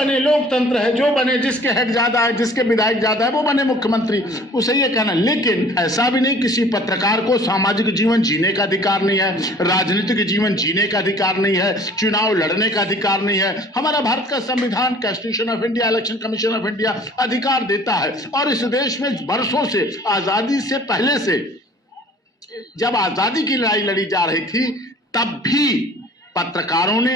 बने लोकतंत्र है, जो बने, जिसके हेड ज्यादा है, जिसके विधायक ज्यादा है, वो बने मुख्यमंत्री। उसे ये कहना, लेकिन ऐसा भी नहीं किसी पत्रकार को सामाजिक जीवन जीने का अधिकार नहीं है, राजनीतिक जीवन जीने का अधिकार नहीं है, चुनाव लड़ने का अधिकार नहीं है। हमारा भारत का संविधान, constitution of India, election commission of India अधिकार देता है। और इस देश में वर्षों से, आजादी से पहले से, जब आजादी की लड़ाई लड़ी जा रही थी, तब भी पत्रकारों ने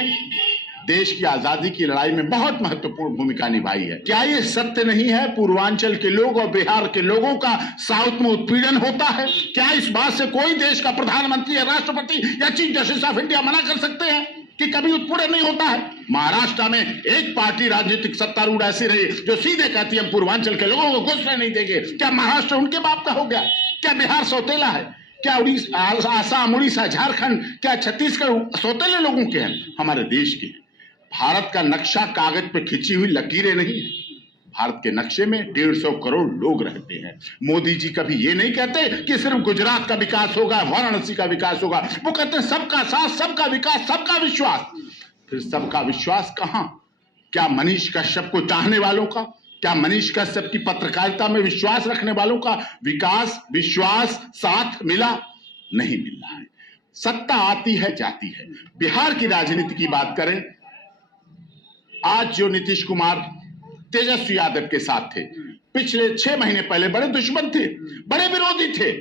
देश की आजादी की लड़ाई में बहुत महत्वपूर्ण भूमिका निभाई है। क्या ये सत्य नहीं है पूर्वांचल के लोग और बिहार के लोगों का साउथ में उत्पीड़न होता है? क्या इस बात से कोई देश का प्रधानमंत्री या राष्ट्रपति या चीफ जस्टिस ऑफ इंडिया मना कर सकते हैं कि कभी उत्पीड़न नहीं होता है? महाराष्ट्र में एक पार्टी राजनीतिक सत्तारूढ़ ऐसी रही जो सीधे कहती है पूर्वांचल के लोगों को घुसने नहीं देंगे। क्या महाराष्ट्र उनके बाप का हो गया? क्या बिहार सौतेला है? क्या उड़ीसा, आसाम, उड़ीसा, झारखंड, क्या छत्तीसगढ़ सौतेले लोगों के हैं? हमारे देश के। भारत का नक्शा कागज पे खिंची हुई लकीरें नहीं है। भारत के नक्शे में 150 करोड़ लोग रहते हैं। मोदी जी कभी ये नहीं कहते कि सिर्फ गुजरात का विकास होगा, वाराणसी का विकास होगा। वो कहते हैं सबका साथ, सबका विकास, सबका विश्वास। फिर सबका विश्वास कहां? क्या मनीष कश्यप को चाहने वालों का, क्या मनीष कश्यप की पत्रकारिता में विश्वास रखने वालों का विकास, विश्वास, साथ मिला? नहीं मिल रहा है। सत्ता आती है, जाती है। बिहार की राजनीति की बात करें, आज जो नीतीश कुमार तेजस्वी यादव के साथ थे, पिछले 6 महीने पहले बड़े दुश्मन थे, बड़े विरोधी थे,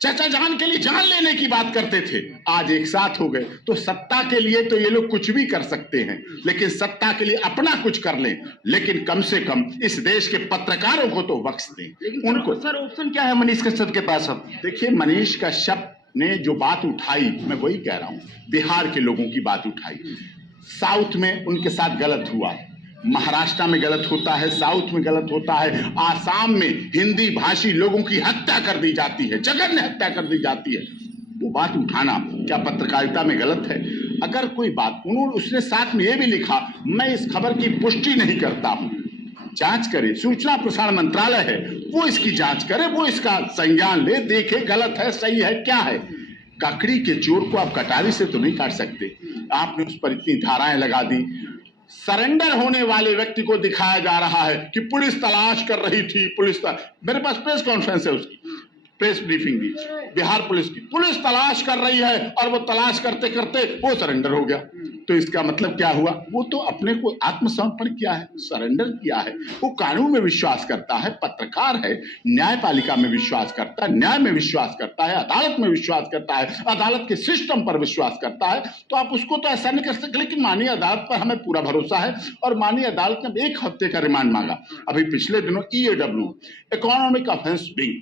चाचा जान के लिए जान लेने की बात करते थे। आज एक साथ हो गए। तो सत्ता के लिए तो ये लोग कुछ भी कर सकते हैं, लेकिन सत्ता के लिए अपना कुछ कर लें, लेकिन कम से कम इस देश के पत्रकारों को तो बख्श दें। उनको सर ऑप्शन क्या है मनीष कश्यप के पास? अब देखिए, मनीष कश्यप ने जो बात उठाई, मैं वही कह रहा हूं, बिहार के लोगों की बात उठाई। साउथ में उनके साथ गलत हुआ, महाराष्ट्र में गलत होता है, साउथ में गलत होता है, आसाम में हिंदी भाषी लोगों की हत्या कर दी जाती है, जघन्य हत्या कर दी जाती है। वो बात उठाना क्या पत्रकारिता में गलत है? अगर कोई बात उसने साथ में ये भी लिखा, मैं इस खबर की पुष्टि नहीं करता हूं, जांच करे, सूचना प्रसारण मंत्रालय है, वो इसकी जांच करे, वो इसका संज्ञान ले, देखे गलत है, सही है, क्या है। ककड़ी के चोर को आप कटारी से तो नहीं काट सकते। आपने उस पर इतनी धाराएं लगा दी। सरेंडर होने वाले व्यक्ति को दिखाया जा रहा है कि पुलिस तलाश कर रही थी, मेरे पास प्रेस कॉन्फ्रेंस है, उसकी प्रेस ब्रीफिंग दी, बिहार पुलिस की। पुलिस तलाश कर रही है और वो तलाश करते करते वो सरेंडर हो गया। तो इसका मतलब क्या हुआ? वो तो अपने को आत्मसमर्पण किया है, सरेंडर किया है। वो कानून में विश्वास करता है, पत्रकार है, न्यायपालिका में विश्वास करता है, न्याय में विश्वास करता है, अदालत में विश्वास करता है, अदालत के सिस्टम पर विश्वास करता है। तो आप उसको तो ऐसा नहीं कर सकते। लेकिन माननीय अदालत पर हमें पूरा भरोसा है और माननीय अदालत ने 1 हफ्ते का रिमांड मांगा। अभी पिछले दिनों EAW, इकोनॉमिक ऑफेंस विंग,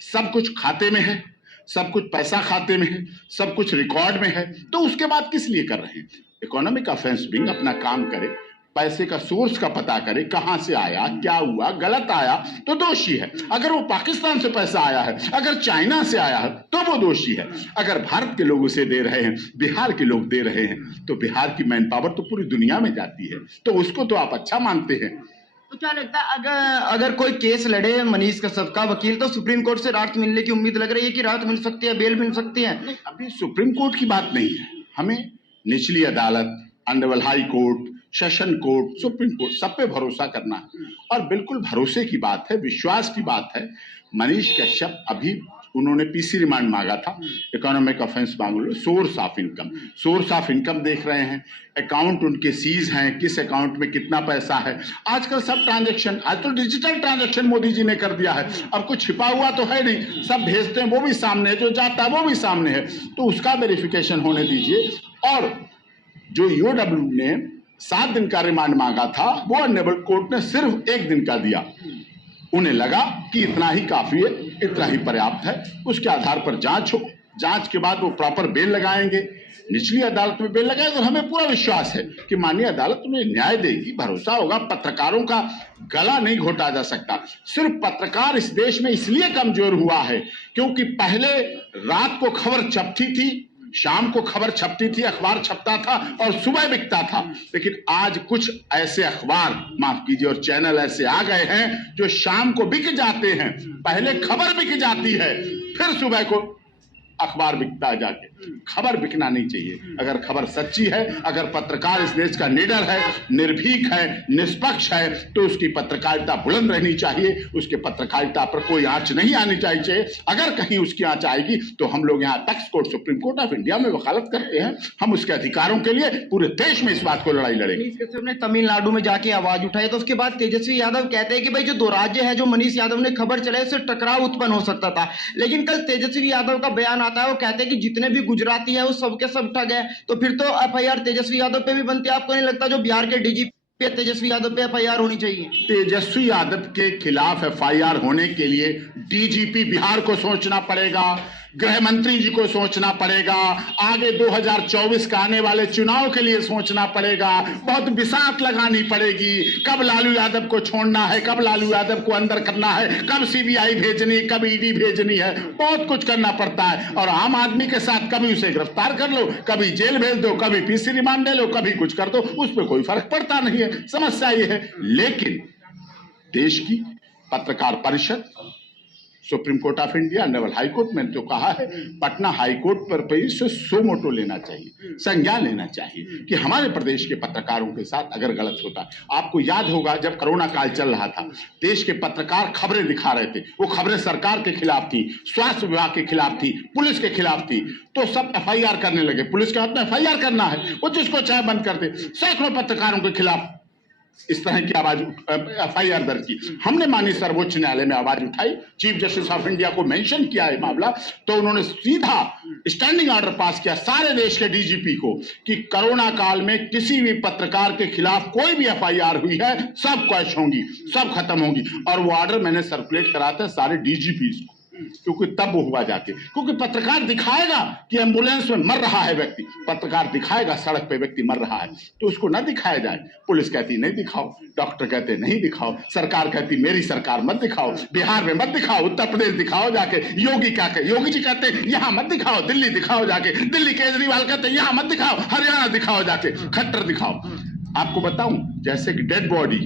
सब कुछ खाते में है, सब कुछ पैसा खाते में है, सब कुछ रिकॉर्ड में है, तो उसके बाद किस लिए कर रहे हैं? इकोनॉमिक ऑफेंस विंग अपना काम करे, पैसे का सोर्स का पता करे, कहां से आया, क्या हुआ, गलत आया तो दोषी है। अगर वो पाकिस्तान से पैसा आया है, अगर चाइना से आया है तो वो दोषी है। अगर भारत के लोग उसे दे रहे हैं, बिहार के लोग दे रहे हैं, तो बिहार की मैन पावर तो पूरी दुनिया में जाती है, तो उसको तो आप अच्छा मानते हैं। तो क्या लगता है अगर कोई केस लड़े मनीष कश्यप का वकील, तो सुप्रीम कोर्ट से राहत मिलने की उम्मीद लग रही है कि राहत मिल सकती है, बेल मिल सकती है? नहीं, अभी सुप्रीम कोर्ट की बात नहीं है। हमें निचली अदालत, honourable high court, session court, supreme court, सब पे भरोसा करना है। और बिल्कुल भरोसे की बात है, विश्वास की बात है। मनीष कश्यप अभी उन्होंने PC रिमांड मांगा था, इकोनॉमिक ऑफेंस मांग लो, सोर्स ऑफ इनकम देख रहे हैं, अकाउंट उनके सीज हैं, किस अकाउंट में कितना पैसा है। आजकल सब ट्रांजैक्शन, आज तो डिजिटल ट्रांजैक्शन मोदी जी ने कर दिया है। अब कुछ छिपा हुआ तो है नहीं, सब भेजते हैं, वो भी सामने है, जो जाता है वो भी सामने है, तो उसका वेरिफिकेशन होने दीजिए। और जो EOW ने 7 दिन का रिमांड मांगा था, वो ऑनरेबल कोर्ट ने सिर्फ 1 दिन का दिया। उन्हें लगा कि इतना ही काफी है, इतना ही पर्याप्त है, उसके आधार पर जांच हो, जांच के बाद वो प्रॉपर बेल लगाएंगे, निचली अदालत में बेल लगाएंगे। और हमें पूरा विश्वास है कि माननीय अदालत उन्हें न्याय देगी, भरोसा होगा। पत्रकारों का गला नहीं घोटा जा सकता। सिर्फ पत्रकार इस देश में इसलिए कमजोर हुआ है क्योंकि पहले रात को खबर छपती थी, शाम को खबर छपती थी, अखबार छपता था और सुबह बिकता था। लेकिन आज कुछ ऐसे अखबार, माफ कीजिए, और चैनल ऐसे आ गए हैं जो शाम को बिक जाते हैं, पहले खबर बिक जाती है, फिर सुबह को अखबार बिकता है जाके। खबर बिकना नहीं चाहिए। अगर खबर सच्ची है, अगर पत्रकार इस देश का निडर है, निर्भीक है, निष्पक्ष है, तो उसकी पत्रकारिता बुलंद रहनी चाहिए, उसके पत्रकारिता पर कोई आंच नहीं आनी चाहिए। अगर कहीं उसकी आंच आएगी तो हम लोग यहाँ tax court, supreme court of India में वकालत करते हैं। हम उसके अधिकारों के लिए पूरे देश में इस बात को लड़ाई लड़ेंगे। मनीष कश्यप ने तमिलनाडु में जाके आवाज उठाई, तो उसके बाद तेजस्वी यादव कहते हैं कि भाई जो दो राज्य है, जो मनीष यादव ने खबर चलाई, उससे टकराव उत्पन्न हो सकता था। लेकिन कल तेजस्वी यादव का बयान आता है, वो कहते हैं कि जितने भी गुजराती है वो सबके सब ठग है। तो फिर तो एफआईआर तेजस्वी यादव पे भी बनती है। आपको नहीं लगता जो बिहार के डीजीपी तेजस्वी यादव पे एफआईआर होनी चाहिए? तेजस्वी यादव के खिलाफ एफआईआर होने के लिए डीजीपी बिहार को सोचना पड़ेगा, गृह मंत्री जी को सोचना पड़ेगा, आगे 2024 का आने वाले चुनाव के लिए सोचना पड़ेगा, बहुत बिसात लगानी पड़ेगी। कब लालू यादव को छोड़ना है, कब लालू यादव को अंदर करना है, कब सीबीआई भेजनी, कब ईडी भेजनी है, बहुत कुछ करना पड़ता है। और आम आदमी के साथ कभी उसे गिरफ्तार कर लो, कभी जेल भेज दो, कभी पीसी रिमांड ले लो, कभी कुछ कर दो, उस पर कोई फर्क पड़ता नहीं है। समस्या ये है। लेकिन देश की पत्रकार परिषद, supreme court of India, naval high court में तो कहा है, पटना हाई कोर्ट पर इससे सो मोटो लेना चाहिए, संज्ञान लेना चाहिए कि हमारे प्रदेश के पत्रकारों के साथ अगर गलत होता है। आपको याद होगा जब कोरोना काल चल रहा था, देश के पत्रकार खबरें दिखा रहे थे, वो खबरें सरकार के खिलाफ थी, स्वास्थ्य विभाग के खिलाफ थी, पुलिस के खिलाफ थी, तो सब एफआईआर करने लगे। पुलिस के हाथ में एफआईआर करना है, वो जिसको चाहे बंद कर दे। सैकड़ों पत्रकारों के खिलाफ इस तरह की आवाज एफआईआर दर्ज की। हमने माननीय सर्वोच्च न्यायालय में आवाज उठाई, चीफ जस्टिस ऑफ इंडिया को मेंशन किया है मामला, तो उन्होंने सीधा स्टैंडिंग ऑर्डर पास किया सारे देश के डीजीपी को कि कोरोना काल में किसी भी पत्रकार के खिलाफ कोई भी एफआईआर हुई है, सब क्वैश होंगी, सब खत्म होंगी। और वो ऑर्डर मैंने सर्कुलेट करा था सारे डीजीपी को, क्योंकि तब वो हुआ जाके, क्योंकि पत्रकार दिखाएगा कि एम्बुलेंस में मर रहा है व्यक्ति, पत्रकार दिखाएगा सड़क पे व्यक्ति मर रहा है, तो उसको ना दिखाया जाए। पुलिस कहती नहीं दिखाओ, डॉक्टर कहते नहीं दिखाओ, सरकार कहती मेरी सरकार मत दिखाओ, बिहार में मत दिखाओ, उत्तर प्रदेश दिखाओ जाके, योगी जी कहते यहां मत दिखाओ, दिल्ली दिखाओ जाके, दिल्ली केजरीवाल कहते यहां मत दिखाओ, हरियाणा दिखाओ जाके, खट्टर दिखाओ। आपको बताऊं, जैसे कि डेड बॉडी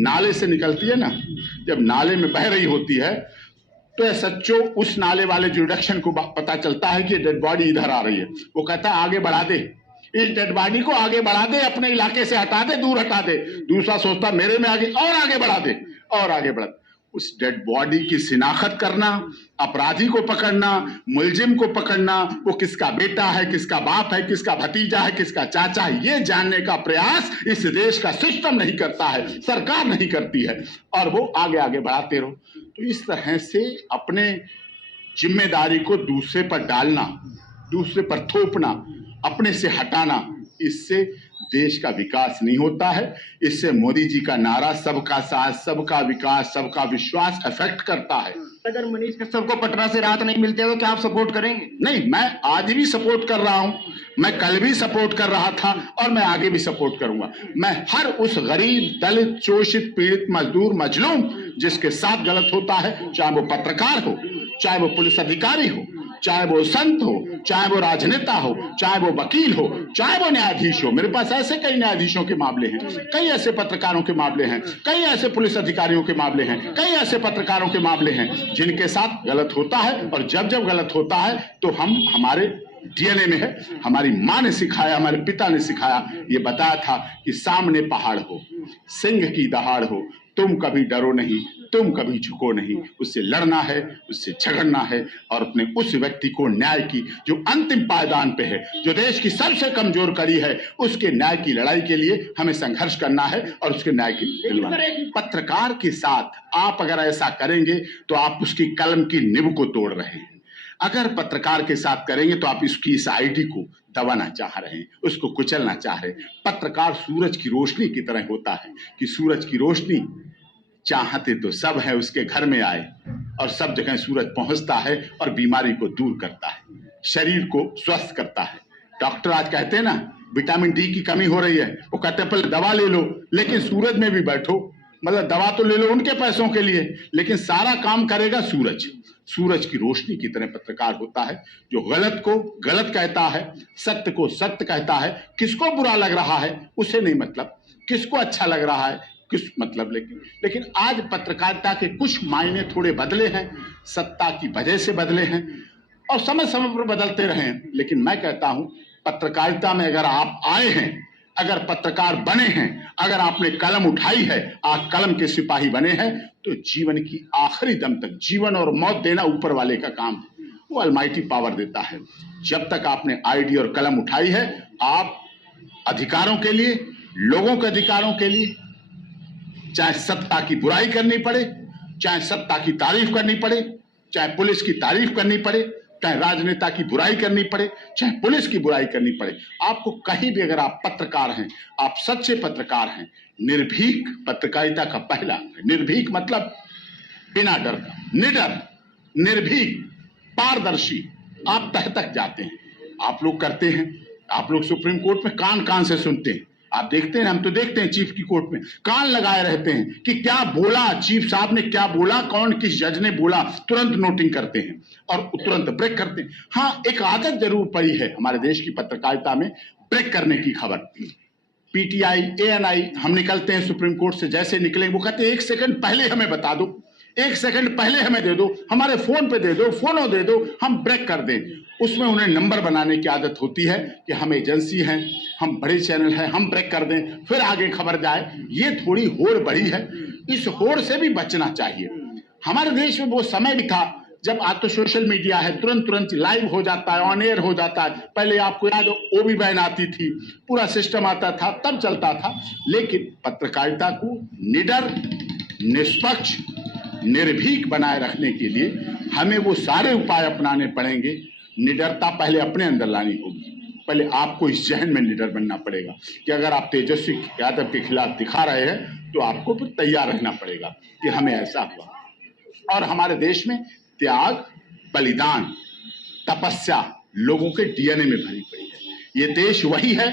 नाले से निकलती है ना, जब नाले में बह रही होती है तो सच्चो उस नाले वाले जुडिक्शन को पता चलता है कि डेड बॉडी इधर आ रही है, वो कहता है आगे बढ़ा दे, इस डेड बॉडी को आगे बढ़ा दे, अपने इलाके से हटा दे, दूर हटा दे। दूसरा सोचता मेरे में आगे और आगे बढ़ा दे, और आगे बढ़ा दे। उस डेड बॉडी की शिनाख्त करना, अपराधी को पकड़ना, मुलजिम को पकड़ना, वो किसका बेटा है, किसका बाप है, किसका भतीजा है, किसका चाचा है, ये जानने का प्रयास इस देश का सिस्टम नहीं करता है, सरकार नहीं करती है, और वो आगे आगे बढ़ाते रहो। तो इस तरह से अपने जिम्मेदारी को दूसरे पर डालना, दूसरे पर थोपना, अपने से हटाना, इससे देश का विकास नहीं होता है। इससे मोदी जी का नारा सबका साथ, सबका विकास, सबका विश्वास अफेक्ट करता है। अगर मनीष कश्यप को पटना से राहत नहीं मिलती है तो क्या आप सपोर्ट करेंगे? नहीं, मैं आज भी सपोर्ट कर रहा हूं, मैं कल भी सपोर्ट कर रहा था और मैं आगे भी सपोर्ट करूंगा। मैं हर उस गरीब, दलित, शोषित, पीड़ित, मजदूर, मजलूम जिसके साथ गलत होता है, चाहे वो पत्रकार हो, चाहे वो पुलिस अधिकारी हो, चाहे वो संत हो, चाहे वो राजनेता हो, चाहे वो वकील हो, चाहे वो न्यायाधीश हो। मेरे पास ऐसे कई न्यायाधीशों के मामले हैं, कई ऐसे पत्रकारों के मामले हैं, कई ऐसे पुलिस अधिकारियों के मामले हैं, कई ऐसे पत्रकारों के मामले हैं जिनके साथ गलत होता है। और जब जब गलत होता है तो हमारे डीएनए में है, हमारी माँ ने सिखाया, हमारे पिता ने सिखाया, ये बताया था कि सामने पहाड़ हो, सिंह की दहाड़ हो, तुम कभी डरो नहीं, तुम कभी झुको नहीं, उससे लड़ना है, उससे झगड़ना है, और अपने उस व्यक्ति को न्याय की जो अंतिम पायदान पे है, जो देश की सबसे कमजोर कड़ी है, उसके न्याय की लड़ाई के लिए हमें संघर्ष करना है और उसके न्याय की दिलवाना है। पत्रकार के साथ आप अगर ऐसा करेंगे तो आप उसकी कलम की निब को तोड़ रहे हैं। अगर पत्रकार के साथ करेंगे तो आप इसकी इस आईडी को दबाना चाह रहे हैं, उसको कुचलना चाह रहे हैं। पत्रकार सूरज की रोशनी की तरह होता है कि सूरज की रोशनी चाहते तो सब है उसके घर में आए, और सब जगह सूरज पहुंचता है और बीमारी को दूर करता है, शरीर को स्वस्थ करता है। डॉक्टर आज कहते हैं ना विटामिन डी की कमी हो रही है, वो कहते हैं पहले दवा ले लो, लेकिन सूरज में भी बैठो, मतलब दवा तो ले लो उनके पैसों के लिए, लेकिन सारा काम करेगा सूरज। सूरज की रोशनी की तरह पत्रकार होता है, जो गलत को गलत कहता है, सत्य को सत्य कहता है। किसको बुरा लग रहा है उसे नहीं मतलब, किसको अच्छा लग रहा है किस मतलब। लेकिन आज पत्रकारिता के कुछ मायने थोड़े बदले हैं, सत्ता की वजह से बदले हैं। और समय समय पर बदलते रहे। लेकिन मैं कहता हूं पत्रकारिता में अगर आप आए हैं, अगर पत्रकार बने हैं, अगर आपने कलम उठाई है, आप कलम के सिपाही बने हैं, तो जीवन की आखिरी दम तक जीवन और मौत देना ऊपर वाले का काम है, वो अलमाइटी पावर देता है। जब तक आपने आईडी और कलम उठाई है, आप अधिकारों के लिए, लोगों के अधिकारों के लिए, चाहे सत्ता की बुराई करनी पड़े, चाहे सत्ता की तारीफ करनी पड़े, चाहे पुलिस की तारीफ करनी पड़े, चाहे राजनेता की बुराई करनी पड़े, चाहे पुलिस की बुराई करनी पड़े, आपको कहीं भी अगर आप पत्रकार हैं, आप सच्चे पत्रकार हैं, निर्भीक पत्रकारिता का पहला अंग है। निर्भीक मतलब बिना डर का, निडर, निर्भीक, पारदर्शी, आप तह तक जाते हैं। आप लोग करते हैं, आप लोग सुप्रीम कोर्ट में कान कान से सुनते हैं, आप देखते हैं, हम तो देखते हैं चीफ की कोर्ट में कान लगाए रहते हैं कि क्या बोला चीफ साहब ने, क्या बोला, कौन किस जज ने बोला, तुरंत नोटिंग करते हैं और तुरंत ब्रेक करते हैं। हाँ, एक आदत जरूर पड़ी है हमारे देश की पत्रकारिता में, ब्रेक करने की खबर। पीटीआई, एएनआई, हम निकलते हैं सुप्रीम कोर्ट से, जैसे निकले वो कहते हैं 1 सेकंड पहले हमें बता दो, 1 सेकंड पहले हमें दे दो, हमारे फोन पे दे दो, फोनो दे दो, हम ब्रेक कर दें। उसमें उन्हें नंबर बनाने की आदत होती है कि हम एजेंसी हैं, हम बड़े चैनल हैं, हम ब्रेक कर दें, फिर आगे खबर जाए। ये थोड़ी होड़ बढ़ी है, इस होड़ से भी बचना चाहिए। हमारे देश में वो समय भी था जब आज तो सोशल मीडिया है, तुरंत तुरंत लाइव हो जाता है, ऑन एयर हो जाता है। पहले आपको याद हो ओबी बैन आती थी, पूरा सिस्टम आता था, तब चलता था। लेकिन पत्रकारिता को निडर, निष्पक्ष, निर्भीक बनाए रखने के लिए हमें वो सारे उपाय अपनाने पड़ेंगे। निडरता पहले अपने अंदर लानी होगी, पहले आपको इस जहन में निडर बनना पड़ेगा कि अगर आप तेजस्वी यादव के खिलाफ दिखा रहे हैं तो आपको फिर तैयार रहना पड़ेगा कि हमें ऐसा हुआ। और हमारे देश में त्याग, बलिदान, तपस्या लोगों के डीएनए में भरी पड़ी है। ये देश वही है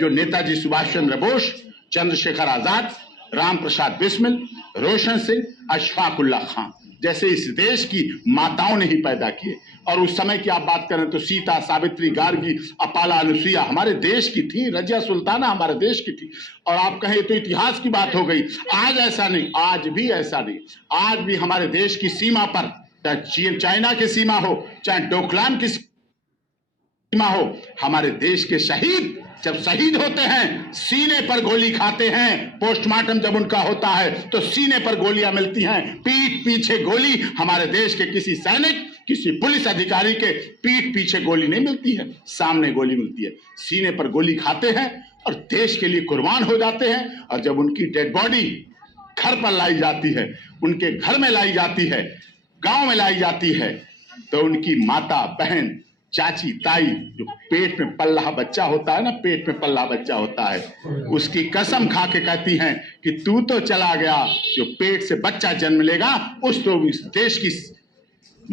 जो नेताजी सुभाष चंद्र बोस, चंद्रशेखर आजाद, राम प्रसाद बिस्मिल, रोशन सिंह, अशफाक उल्लाह खां जैसे इस देश की माताओं ने ही पैदा किए। और उस समय की आप बात करें तो सीता, सावित्री, गार्गी, अपाला, अनुसुईया हमारे देश की थी, रजिया सुल्ताना हमारे देश की थी। और आप कहें तो इतिहास की बात हो गई। आज ऐसा नहीं, आज भी ऐसा नहीं। आज भी हमारे देश की सीमा पर, चाहे चाइना की सीमा हो, चाहे डोकलाम की सीमा हो, हमारे देश के शहीद जब शहीद होते हैं, सीने पर गोली खाते हैं। पोस्टमार्टम जब उनका होता है तो सीने पर गोलियां मिलती हैं, पीठ पीछे गोली। हमारे देश के किसी सैनिक, किसी पुलिस अधिकारी के पीठ पीछे गोली नहीं मिलती है, सामने गोली मिलती है। सीने पर गोली खाते हैं और देश के लिए कुर्बान हो जाते हैं। और जब उनकी डेड बॉडी घर पर लाई जाती है, उनके घर में लाई जाती है, गांव में लाई जाती है, तो उनकी माता, बहन, चाची, ताई, जो पेट में पल रहा बच्चा होता है ना, पेट में पल रहा बच्चा होता है, उसकी कसम खा के कहती हैं कि तू तो चला गया, जो पेट से बच्चा जन्म लेगा उस तो इस देश की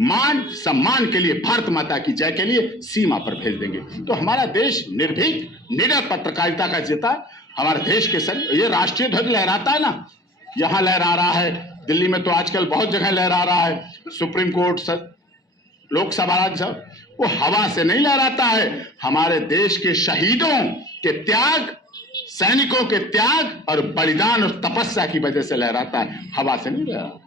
मान सम्मान के लिए, भारत माता की जय के लिए सीमा पर भेज देंगे। तो हमारा देश निर्भीक, निडर पत्रकारिता का जीता। हमारे देश के संग ये राष्ट्रीय ध्वज लहराता है ना, यहां लहरा रहा है, दिल्ली में तो आजकल बहुत जगह लहरा रहा है, सुप्रीम कोर्ट, लोकसभा, राज्यसभा, वो हवा से नहीं लहराता है, हमारे देश के शहीदों के त्याग, सैनिकों के त्याग और बलिदान और तपस्या की वजह से लहराता है, हवा से नहीं लहराता।